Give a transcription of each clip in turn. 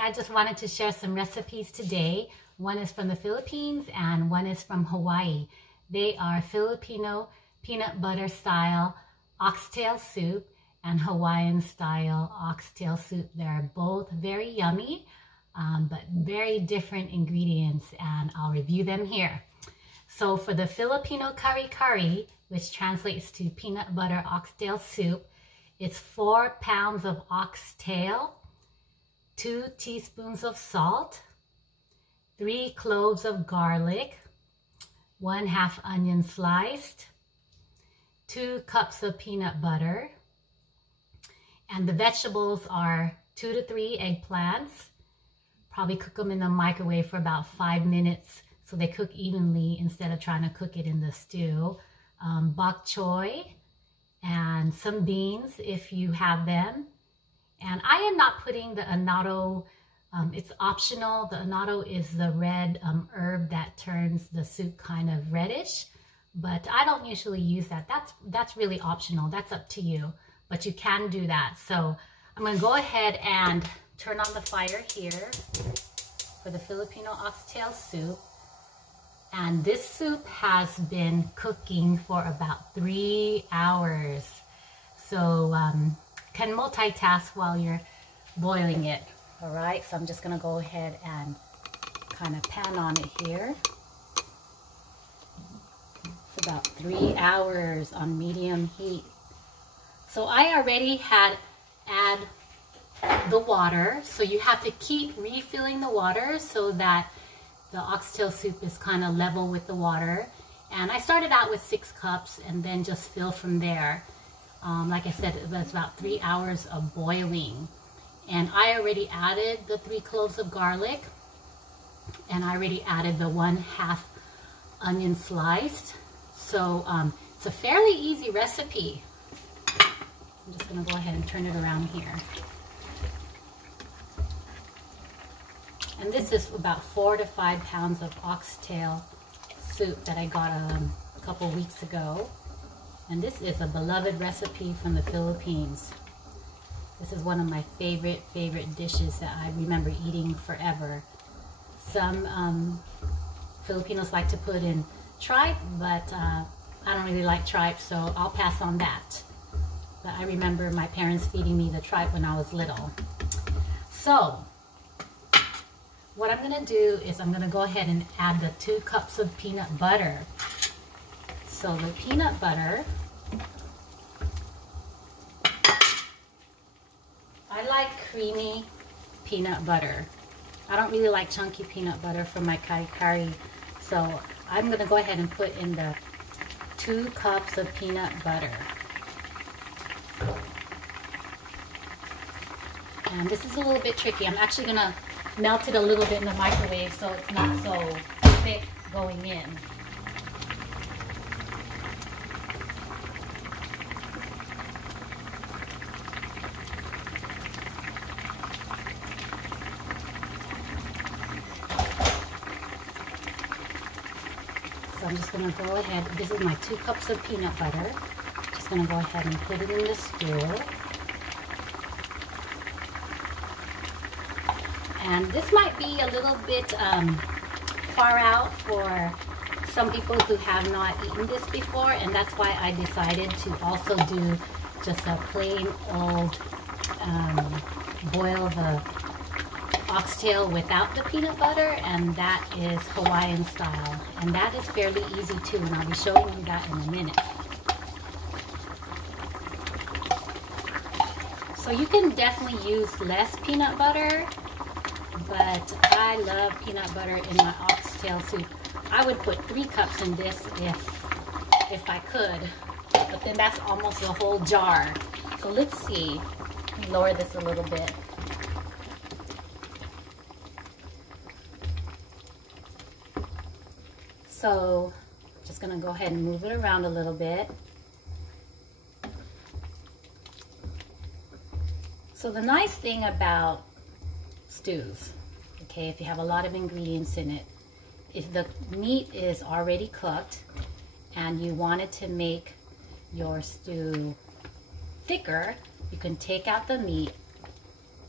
I just wanted to share some recipes today. One is from the Philippines and one is from Hawaii. They are Filipino peanut butter style oxtail soup and Hawaiian style oxtail soup. They're both very yummy, but very different ingredients, and I'll review them here. So for the Filipino kari-kari, which translates to peanut butter oxtail soup, it's 4 pounds of oxtail, 2 teaspoons of salt, 3 cloves of garlic, 1/2 onion sliced, 2 cups of peanut butter, and the vegetables are 2 to 3 eggplants. Probably cook them in the microwave for about 5 minutes so they cook evenly instead of trying to cook it in the stew. Bokchoy and some beans if you have them. And I am not putting the annatto, it's optional. The annatto is the red herb that turns the soup kind of reddish, but I don't usually use that. That's really optional. That's up to you, but you can do that. So I'm going to go ahead and turn on the fire here for the Filipino oxtail soup. And this soup has been cooking for about 3 hours. So can multitask while you're boiling it. All right, so I'm just gonna go ahead and kind of pan on it here. It's about 3 hours on medium heat. So I already had add the water. So you have to keep refilling the water so that the oxtail soup is kind of level with the water. And I started out with 6 cups and then just fill from there. Like I said, it was about 3 hours of boiling. And I already added the 3 cloves of garlic. And I already added the 1/2 onion sliced. So it's a fairly easy recipe. I'm just gonna go ahead and turn it around here. And this is about 4 to 5 pounds of oxtail soup that I got a couple weeks ago. And this is a beloved recipe from the Philippines. This is one of my favorite dishes that I remember eating forever. Some Filipinos like to put in tripe, but I don't really like tripe, so I'll pass on that. But I remember my parents feeding me the tripe when I was little. So what I'm going to do is I'm going to go ahead and add the 2 cups of peanut butter. So the peanut butter, I like creamy peanut butter. I don't really like chunky peanut butter for my kari-kari. So I'm going to go ahead and put in the 2 cups of peanut butter. And this is a little bit tricky. I'm actually going to melt it a little bit in the microwave so it's not so thick going in. So I'm just going to go ahead, this is my 2 cups of peanut butter. Just going to go ahead and put it in the stew. And this might be a little bit far out for some people who have not eaten this before, and that's why I decided to also do just a plain old boil the oxtail without the peanut butter, and that is Hawaiian style. And that is fairly easy too, and I'll be showing you that in a minute. So you can definitely use less peanut butter, but I love peanut butter in my oxtail soup. I would put 3 cups in this if I could, but then that's almost a whole jar. So let's see. Let me lower this a little bit. So just gonna go ahead and move it around a little bit. So the nice thing about stews, okay, if you have a lot of ingredients in it, if the meat is already cooked and you wanted to make your stew thicker, you can take out the meat,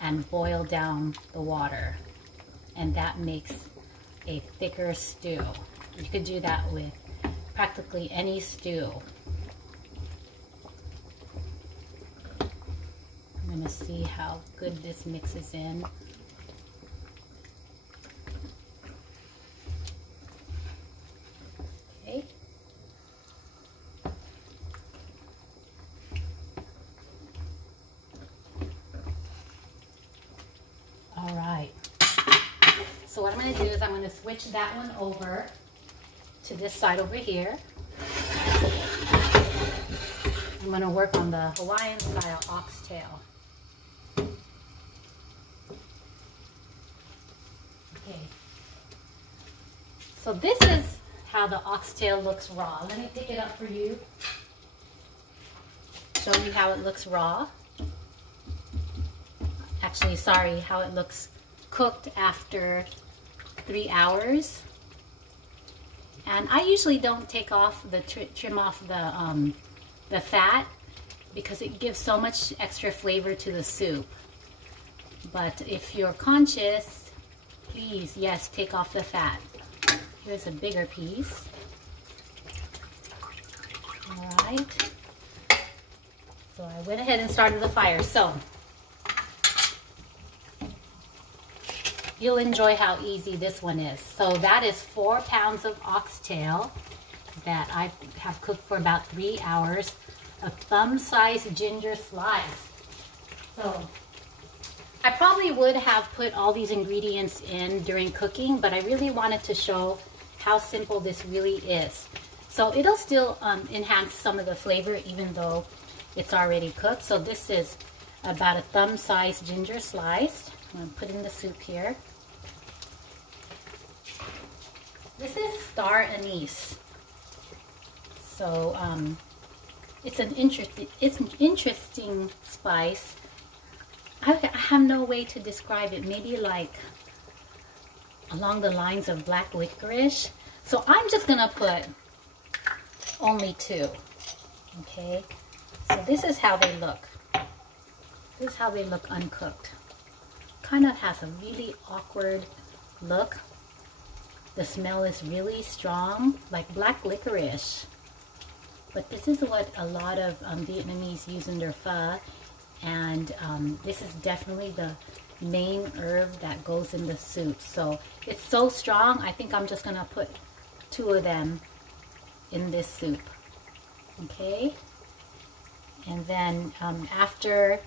and boil down the water. And that makes a thicker stew. You could do that with practically any stew. I'm gonna see how good this mixes in. Okay. All right. So what I'm gonna do is I'm gonna switch that one over to this side over here. I'm gonna work on the Hawaiian style oxtail. Okay. So this is how the oxtail looks raw. Let me pick it up for you. Show you how it looks raw. Actually, sorry, how it looks cooked after 3 hours. And I usually don't take off the trim off the fat because it gives so much extra flavor to the soup. But if you're conscious, please, yes, take off the fat. Here's a bigger piece. All right. So I went ahead and started the fire. So you'll enjoy how easy this one is. So that is 4 pounds of oxtail that I have cooked for about 3 hours. A thumb-sized ginger slice. So I probably would have put all these ingredients in during cooking, but I really wanted to show how simple this really is. So it'll still enhance some of the flavor even though it's already cooked. So this is about a thumb-sized ginger slice. I'm going to put in the soup here. This is star anise. So it's an interesting spice. I have no way to describe it. Maybe like along the lines of black licorice. So I'm just gonna put only 2. Okay. So this is how they look. This is how they look uncooked. Kind of has a really awkward look. The smell is really strong, like black licorice. But this is what a lot of Vietnamese use in their pho. And this is definitely the main herb that goes in the soup. So it's so strong, I think I'm just gonna put 2 of them in this soup. Okay? And then after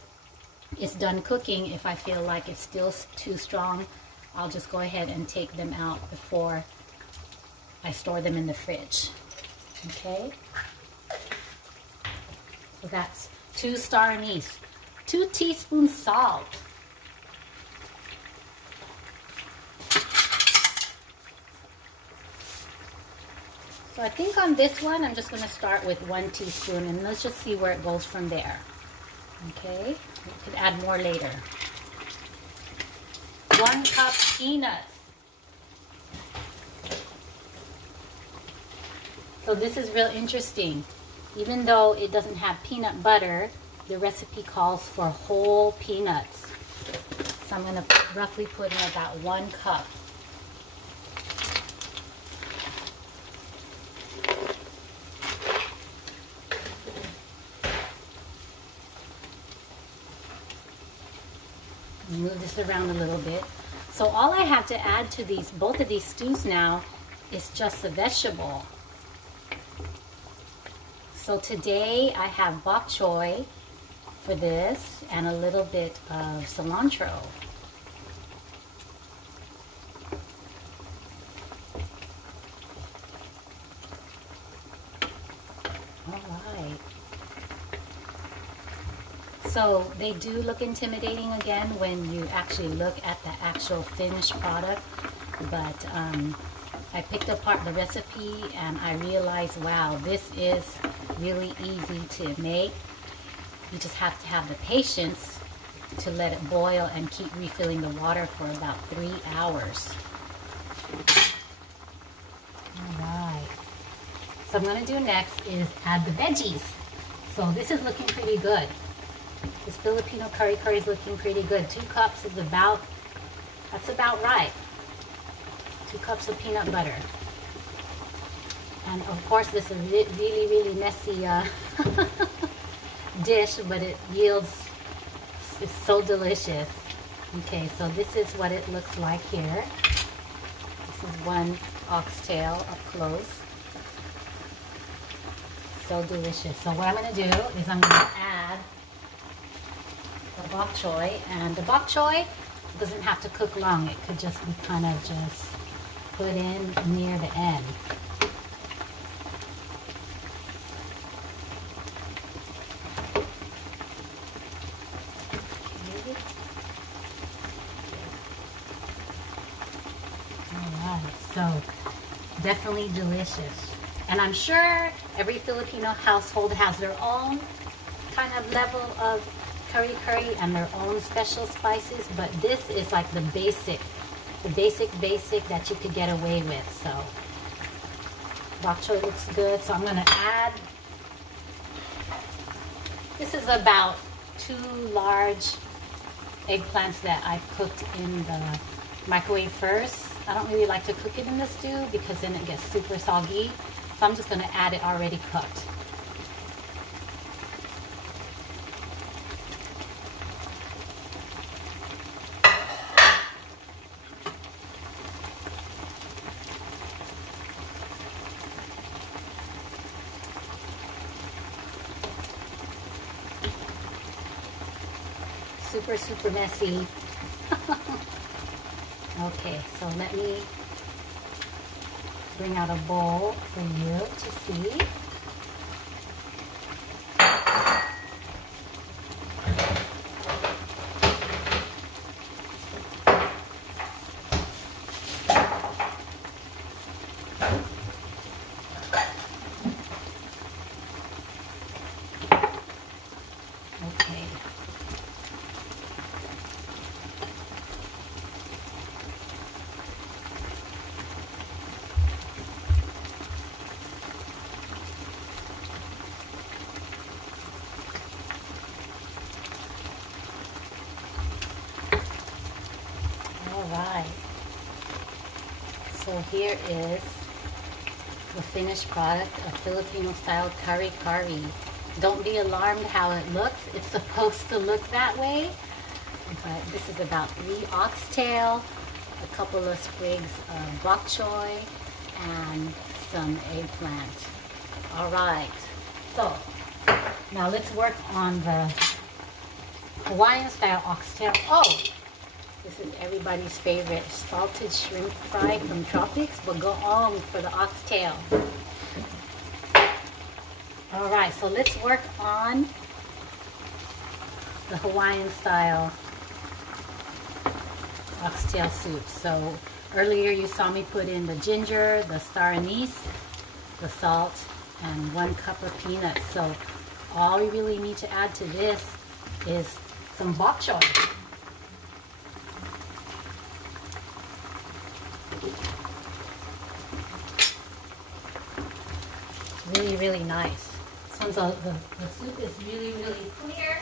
it's done cooking, if I feel like it's still too strong, I'll just go ahead and take them out before I store them in the fridge. Okay? So that's 2 star anise, 2 teaspoons salt. So I think on this one, I'm just going to start with 1 teaspoon and let's just see where it goes from there. Okay, we could add more later. 1 cup peanuts. So this is real interesting. Even though it doesn't have peanut butter, the recipe calls for whole peanuts. So I'm going to roughly put in about 1 cup. Move this around a little bit. So all I have to add to both of these stews now is just the vegetable. So today I have bokchoy for this and a little bit of cilantro. Alright. So they do look intimidating again when you actually look at the actual finished product, but I picked apart the recipe and I realized, wow, this is really easy to make. You just have to have the patience to let it boil and keep refilling the water for about 3 hours. Alright. So what I'm going to do next is add the veggies. So this is looking pretty good. This Filipino curry is looking pretty good. 2 cups is about, that's about right. 2 cups of peanut butter. And of course this is really messy dish, but it yields, it's so delicious. Okay, so this is what it looks like here. This is 1 oxtail of cloves. So delicious. So what I'm going to do is I'm going to add the bokchoy, and the bokchoy doesn't have to cook long. It could just be kind of just put in near the end. Alright, so definitely delicious. And I'm sure every Filipino household has their own kind of level of curry and their own special spices, but this is like the basic that you could get away with. So bok choy looks good, so I'm going to add, this is about 2 large eggplants that I cooked in the microwave first. I don't really like to cook it in the stew because then it gets super soggy. So I'm just going to add it already cooked. Super messy. Okay, so let me bring out a bowl for you to see. Okay. Alright, so here is the finished product of Filipino style curry. Don't be alarmed how it looks. It's supposed to look that way, but this is about 3 oxtail, a couple of sprigs of bok choy, and some eggplant. Alright, so now let's work on the Hawaiian style oxtail. Oh! This is everybody's favorite salted shrimp fry from Tropics, but go on for the oxtail. Alright, so let's work on the Hawaiian style oxtail soup. So earlier you saw me put in the ginger, the star anise, the salt, and 1 cup of peanuts. So all we really need to add to this is some bok choy. Really nice. This one's the soup is really clear.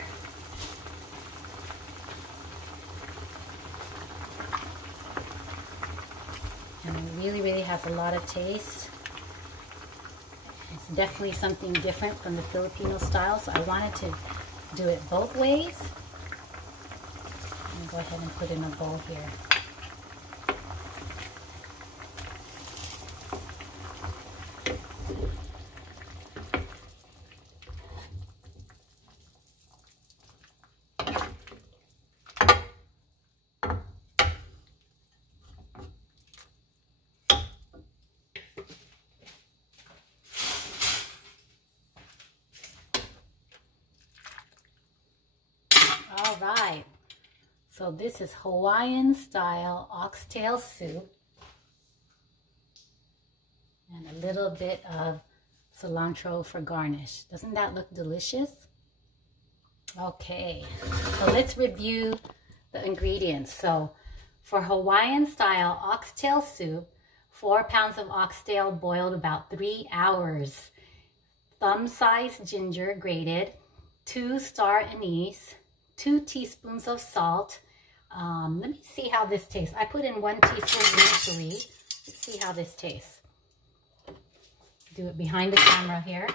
And it really has a lot of taste. It's definitely something different from the Filipino style, so I wanted to do it both ways. I'm gonna go ahead and put in a bowl here. Alright, so this is Hawaiian style oxtail soup and a little bit of cilantro for garnish. Doesn't that look delicious? Okay, so let's review the ingredients. So for Hawaiian style oxtail soup, 4 pounds of oxtail boiled about 3 hours, thumb-sized ginger grated, 2 star anise, 2 teaspoons of salt. Let me see how this tastes. I put in 1 teaspoon initially. Let's see how this tastes. Do it behind the camera here.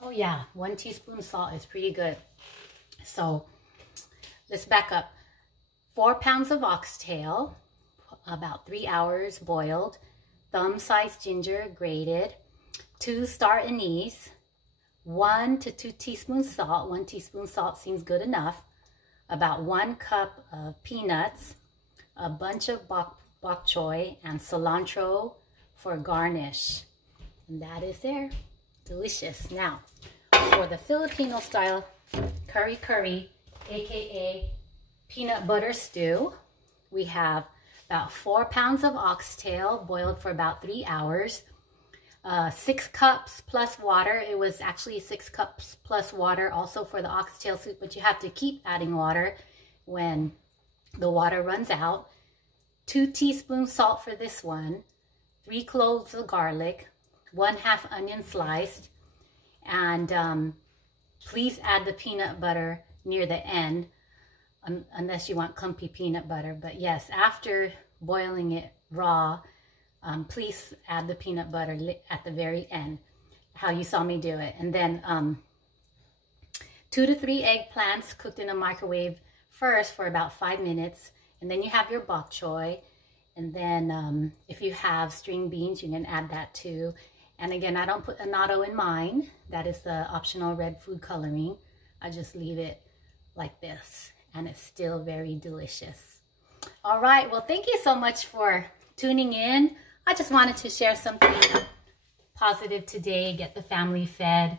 Oh yeah, 1 teaspoon salt is pretty good. So let's back up. 4 pounds of oxtail, about 3 hours boiled. Thumb-sized ginger grated. 2 star anise. 1 to 2 teaspoons salt. 1 teaspoon salt seems good enough. About 1 cup of peanuts. A bunch of bokchoy and cilantro for garnish. And that is there. Delicious. Now, for the Filipino style curry, aka peanut butter stew, we have about 4 pounds of oxtail boiled for about 3 hours. 6 cups plus water. It was actually 6 cups plus water also for the oxtail soup, but you have to keep adding water when the water runs out. 2 teaspoons salt for this one. 3 cloves of garlic. 1/2 onion sliced. And please add the peanut butter near the end, unless you want clumpy peanut butter. But yes, after boiling it raw, please add the peanut butter at the very end, how you saw me do it. And then 2 to 3 eggplants cooked in a microwave first for about 5 minutes. And then you have your bok choy. And then if you have string beans, you can add that too. And again, I don't put annatto in mine. That is the optional red food coloring. I just leave it like this. And it's still very delicious. All right, well, thank you so much for tuning in. I just wanted to share something positive today, get the family fed,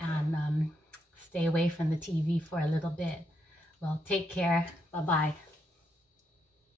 and stay away from the TV for a little bit. Well, take care. Bye-bye.